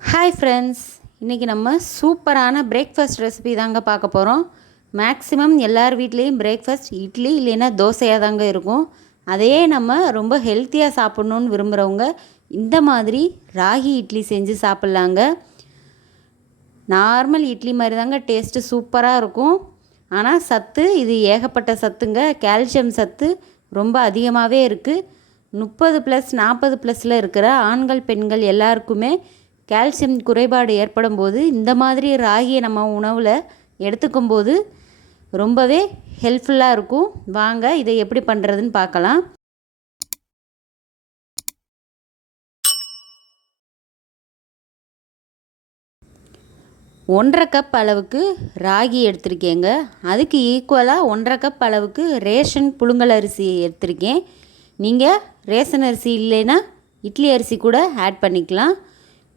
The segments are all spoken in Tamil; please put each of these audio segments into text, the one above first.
ஹாய் ஃப்ரெண்ட்ஸ் இன்றைக்கி நம்ம சூப்பரான பிரேக்ஃபாஸ்ட் ரெசிபி தாங்க பார்க்க போகிறோம் மேக்ஸிமம் எல்லார் வீட்லேயும் பிரேக்ஃபாஸ்ட் இட்லி இல்லைன்னா தோசையாக தாங்க இருக்கும். அதையே நம்ம ரொம்ப ஹெல்த்தியாக சாப்பிட்ணுன்னு விரும்புகிறவங்க இந்த மாதிரி ராகி இட்லி செஞ்சு சாப்பிட்லாங்க. நார்மல் இட்லி மாதிரி தாங்க டேஸ்ட்டு சூப்பராக இருக்கும். ஆனால் சத்து இது ஏகப்பட்ட சத்துங்க. கால்சியம் சத்து ரொம்ப அதிகமாகவே இருக்குது முப்பது ப்ளஸ் நாற்பது ப்ளஸில் இருக்கிற ஆண்கள் பெண்கள் எல்லாருக்குமே கால்சியம் குறைபாடு ஏற்படும் போது இந்த மாதிரி ராகியை நம்ம உணவில் எடுத்துக்கும் போது ரொம்பவே ஹெல்ப்ஃபுல்லாக இருக்கும். வாங்க இதை எப்படி பண்ணுறதுன்னு பார்க்கலாம். ஒன்றரை கப் அளவுக்கு ராகி எடுத்திருக்கேங்க. அதுக்கு ஈக்குவலாக ஒன்றரை கப் அளவுக்கு ரேஷன் புழுங்கல் அரிசி எடுத்திருக்கேன். நீங்கள் ரேஷன் அரிசி இல்லைன்னா இட்லி அரிசி கூட ஆட் பண்ணிக்கலாம்.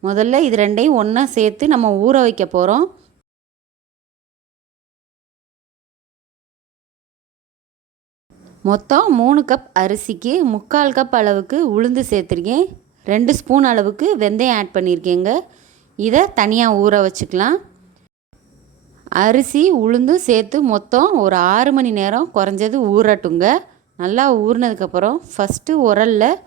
முதல்ல இது ரெண்டையும் ஒன்றா சேர்த்து நம்ம ஊற வைக்க போகிறோம் மொத்தம் மூணு கப் அரிசிக்கு முக்கால் கப் அளவுக்கு உளுந்து சேர்த்துருக்கேன். ரெண்டு ஸ்பூன் அளவுக்கு வெந்தயம் ஆட் பண்ணியிருக்கேங்க. இதை தனியாக ஊற வச்சுக்கலாம். அரிசி உளுந்தும் சேர்த்து மொத்தம் ஒரு ஆறு மணி நேரம் குறைஞ்சது ஊறட்டுங்க. நல்லா ஊறினதுக்கப்புறம் ஃபஸ்ட்டு உரலில்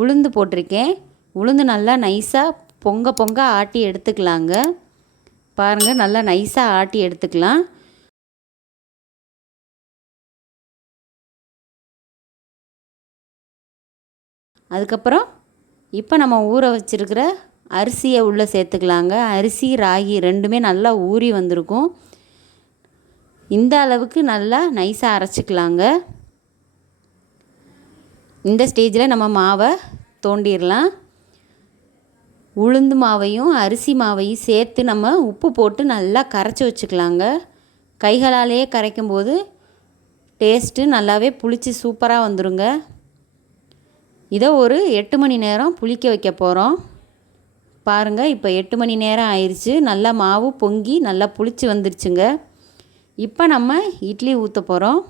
உளுந்து போட்டிருக்கேன். உளுந்து நல்லா நைஸாக பொங்க பொங்க ஆட்டி எடுத்துக்கலாங்க. பாருங்கள் நல்லா நைஸாக ஆட்டி எடுத்துக்கலாம். அதுக்கப்புறம் இப்போ நம்ம ஊற வச்சுருக்கிற அரிசியை உள்ளே சேர்த்துக்கலாங்க. அரிசி ராகி ரெண்டுமே நல்லா ஊறி வந்திருக்கும். இந்த அளவுக்கு நல்லா நைஸாக அரைச்சிக்கலாங்க. இந்த ஸ்டேஜில் நம்ம மாவை தோண்டிடலாம். உளுந்து மாவையும் அரிசி மாவையும் சேர்த்து நம்ம உப்பு போட்டு நல்லா கரைச்சி வச்சுக்கலாங்க. கைகளாலேயே கரைக்கும் போது டேஸ்ட்டு நல்லாவே புளிச்சு சூப்பராக வந்துடுங்க இதை ஒரு எட்டு மணி நேரம் புளிக்க வைக்க போகிறோம் பாருங்கள் இப்போ எட்டு மணி நேரம் ஆயிடுச்சு நல்லா மாவு பொங்கி நல்லா புளிச்சு வந்துருச்சுங்க. இப்போ நம்ம இட்லி ஊற்ற போகிறோம்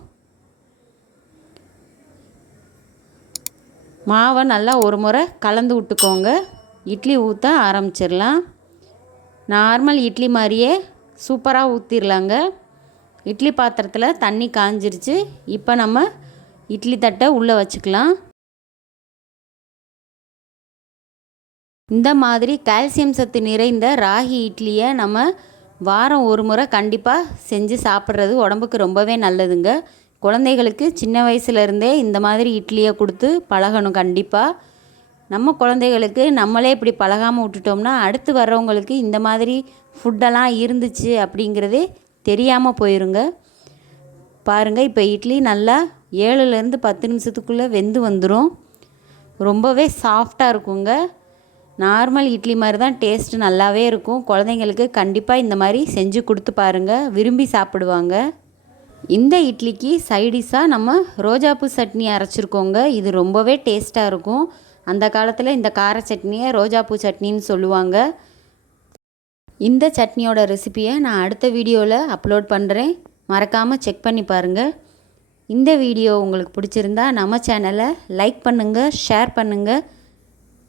மாவை நல்லா ஒரு முறை கலந்து விட்டுக்கோங்க. இட்லி ஊற்ற ஆரம்பிச்சிடலாம். நார்மல் இட்லி மாதிரியே சூப்பராக ஊற்றிடலாங்க இட்லி பாத்திரத்தில் தண்ணி காஞ்சிருச்சு. இப்போ நம்ம இட்லி தட்டை உள்ளே வச்சுக்கலாம். இந்த மாதிரி கால்சியம் சத்து நிறைந்த ராகி இட்லியை நம்ம வாரம் ஒரு முறை கண்டிப்பாக செஞ்சு சாப்பிட்றது உடம்புக்கு ரொம்பவே நல்லதுங்க. குழந்தைகளுக்கு சின்ன வயசுலேருந்தே இந்த மாதிரி இட்லியை கொடுத்து பழகணும் கண்டிப்பாக நம்ம குழந்தைகளுக்கு நம்மளே இப்படி பழகாமல் விட்டுட்டோம்னா அடுத்து வர்றவங்களுக்கு இந்த மாதிரி ஃபுட்டெல்லாம் இருந்துச்சு அப்படிங்கிறதே தெரியாமல் போயிருங்க. பாருங்கள் இப்போ இட்லி நல்லா ஏழுலேருந்து பத்து நிமிஷத்துக்குள்ளே வெந்து வந்துடும் ரொம்பவே சாஃப்டாக இருக்குங்க. நார்மல் இட்லி மாதிரி தான் டேஸ்ட்டு நல்லாவே இருக்கும். குழந்தைங்களுக்கு கண்டிப்பாக இந்த மாதிரி செஞ்சு கொடுத்து பாருங்கள் விரும்பி சாப்பிடுவாங்க. இந்த இட்லிக்கு சைடிஷாக நம்ம ரோஜாப்பூ சட்னி அரைச்சிருக்கோங்க. இது ரொம்பவே டேஸ்ட்டாக இருக்கும். அந்த காலத்தில் இந்த கார சட்னியை ரோஜாப்பூ சட்னின்னு சொல்லுவாங்க. இந்த சட்னியோட ரெசிப்பியை நான் அடுத்த வீடியோவில் அப்லோட் பண்ணுறேன் மறக்காமல் செக் பண்ணி பாருங்கள் இந்த வீடியோ உங்களுக்கு பிடிச்சிருந்தா நம்ம சேனலை லைக் பண்ணுங்கள் ஷேர் பண்ணுங்கள்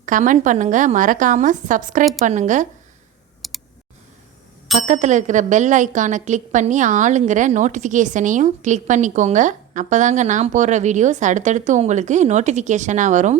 கமெண்ட் பண்ணுங்கள் மறக்காமல் சப்ஸ்கிரைப் பண்ணுங்கள் பக்கத்தில் இருக்கிற பெல் ஐக்கானை கிளிக் பண்ணி ஆளுங்கிற நோட்டிஃபிகேஷனையும் கிளிக் பண்ணிக்கோங்க. அப்போ தாங்க நான் போடுற வீடியோஸ் அடுத்தடுத்து உங்களுக்கு நோட்டிஃபிகேஷனாக வரும்.